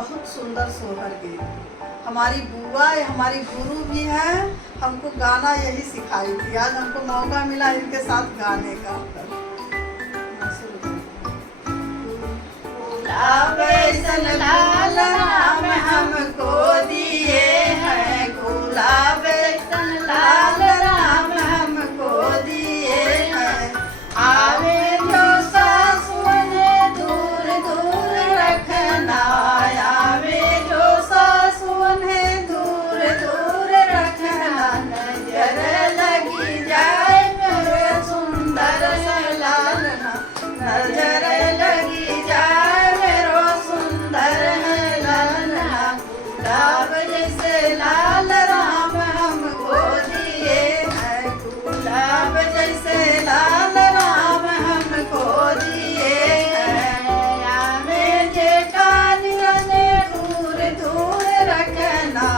बहुत सुंदर सोहर गीत। हमारी बुआ हमारी गुरु भी है, हमको गाना यही सिखाई थी। आज हमको मौका मिला इनके साथ गाने का। गुलाब ऐसन लाल राम हमको दिए हैं, गुलाब ऐसन लाल राम हमको दिए हैं। आवे जो सासुन दूर दूर रखना, आवे जो सासुन दूर दूर रखना। नजर लगी जाए मेरे सुंदर से लालना, नजर लगी जाए मेरो सुंदर है लालना। गुलाब जैसे लाल राम हमको दिए हैं, गुलाब जैसे लाल राम हमको दिए हैं। आवे जेठानियन दूर दूर रखना,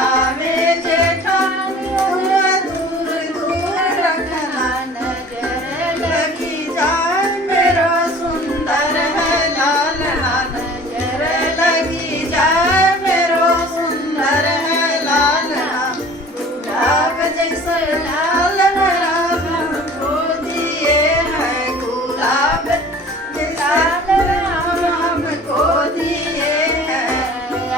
आवे जेठानियन दूर दूर रखना। नजर लगी जाए मेरा सुंदर है लालना, नजर लगी जाए मेरो सुंदर है लालना। गुलाब जैसे लाल राम हमको दिए हैं, गुलाब जैसे लाल राम हमको दिए हैं।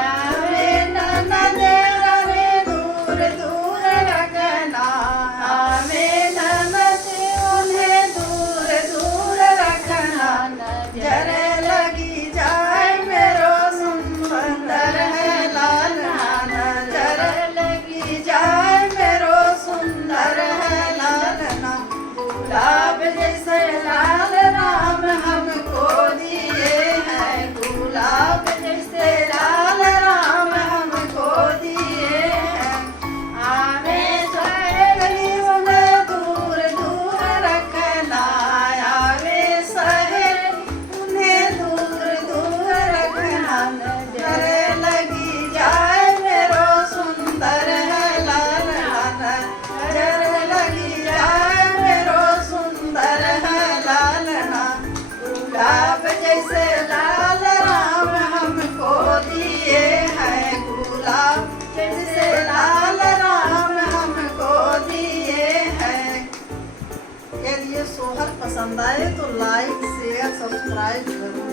आवे ननद रवे दूर दूर रखना, आवे ननद उन्हें दूर दूर रखना। नजर लगी जाए मेरो सुंदर है लालना, नजर लगी जाए मेरो सुंदर है लालना। गुलाब जैसे लाल राम हमको दिए हैं, गुलाब जैसे लाल राम हमको दिए हैं। आवे सहेली उन्हें दूर दूर रखना, आवे सहेली उन्हें दूर दूर रखना। नजर लगी जाए मेरो सुंदर है लालना, नजर लगी जाए मेरो सुंदर है लालना। गुलाब जैसे लाल राम हमको दिए हैं, गुलाब जैसे लाल राम हमको दिए हैं। यदि ये सोहर पसंद आए तो लाइक शेयर सब्सक्राइब जरूर